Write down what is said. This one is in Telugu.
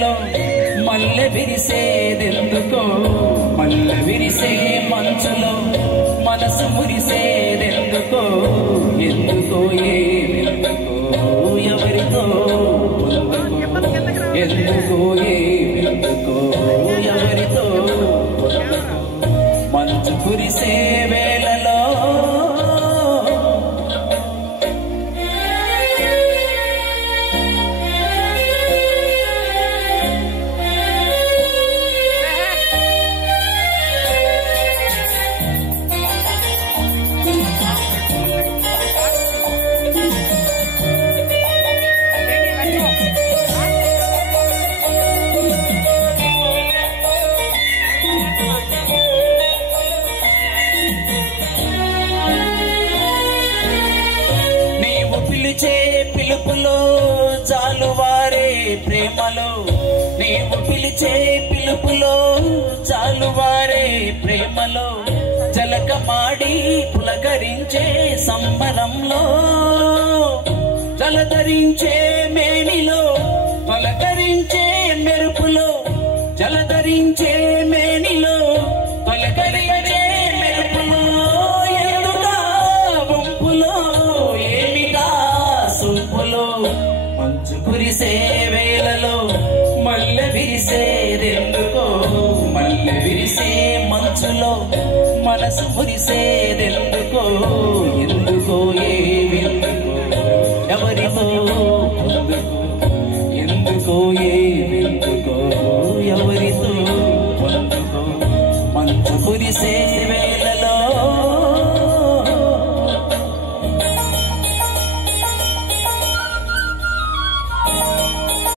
వేళలో మల్లె విరిసేదెందుకో, మల్లె విరిసే మంచులో మనసు మురిసేదెందుకో, ఎందుకో ఏమిందుకో ఎవరితో ఎందుకో ఏమిందుకో ఎవరితో మంచు కురిసే వేళలో పిలుపులో జాలువారే ప్రేమలో, నీవు పిలిచే పిలుపులో జాలువారే ప్రేమలో, జలకమాడి పులకరించే సంబరంలో, జలధరించే మేనిలో తొలకరించే మెరుపులో, జలధరించే మేనిలో తొలకరించే మెరుపులో, ఎదుగా వంపులో ఏమిగా సొంపులో, మంచు కురిసే వేళలో మల్లె విరిసేదెందుకో, మల్లె విరిసే మంచులో మనసు మురిసేదెందుకో,